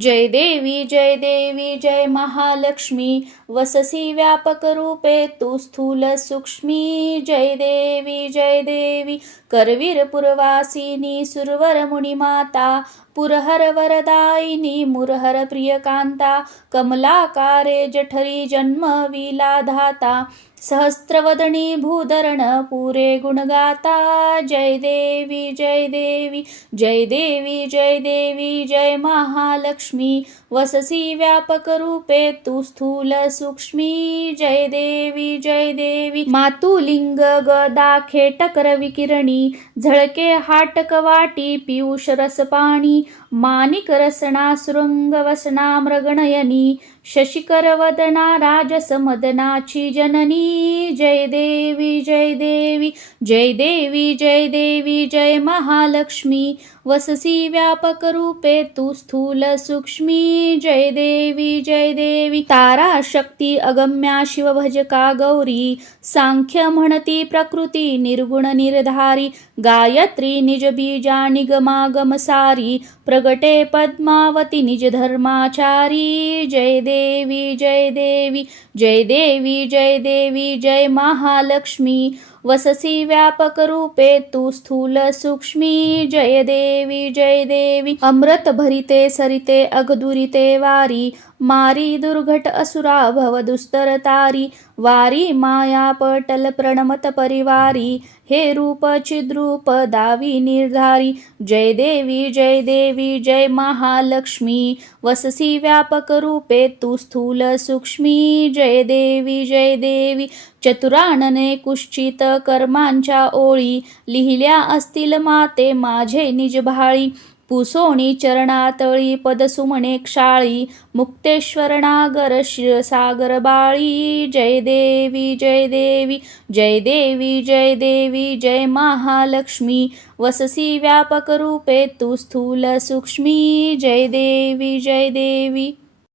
जय देवी जय देवी, जय महालक्ष्मी। वससी व्यापक रूपे तू स्थूल सूक्ष्मी। जय देवी जय देवी, करवीर पुरवासिनी, सुरवर मुनिमाता पुरहर वरदायिनी, मुरहर प्रियकांता, कमलाकारे जठरी जन्म विलाधाता सहस्रवदनी भूधरण पुरे गुणगाता। जय देवी जय देवी जय देवी जय देवी जय महालक्ष्मी। वससी व्यापक रूपे तू स्थूल सूक्ष्मी। जय देवी जय देवी मातुलिंग गदा खेटकर विकिरणी। झळके हाटक वाटी पियुष रस पाणी। मानिक रसना सुरंग वसना मृगणयनी शशिकरवदना राजसमदनाची जननी जय देवी जय देवी जय देवी जय देवी, जय महालक्ष्मी। वससी व्यापक रूपे तू स्थूल सूक्ष्मी। जय देवी जय देवी। तारा शक्ती अगम्या शिवभजका गौरी। सांख्य म्हणती प्रकृती, निर्गुण निर्धारी। गायत्री निज बीजा निगमागम सारी। प्रगटे पद्मावती निज धर्माचारी। जय देवी जय देवी जय देवी जय देवी, जय महालक्ष्मी। वससी व्यापक रूपे तू स्थूल सूक्ष्मी। जय देवी जय देवी। अमृत भरिते सरिते अघदुरिते वारी। मारी दुर्घट असुरा भव दुस्तर तारी वारी माया पटल प्रणमत परिवारी हे रूप चिद्रूप दावी निर्धारी जय देवी जय देवी जय महालक्ष्मी वससी व्यापक रूपे तू स्थूल सूक्ष्मी जय देवी जय देवी चतुरानने कुश्चित कर्मांच्या ओळी लिहिल्या असतील माते माझे निज भाळी पुसोणी चरणातळी पदसुमणे क्षाळी मुक्तेश्वर नागर क्षीरसागर बाळी. जय देवी जय देवी जय देवी जय देवी, जय महालक्ष्मी. वससी व्यापक तू स्थूल सूक्ष्मी. जय देवी जय देवी.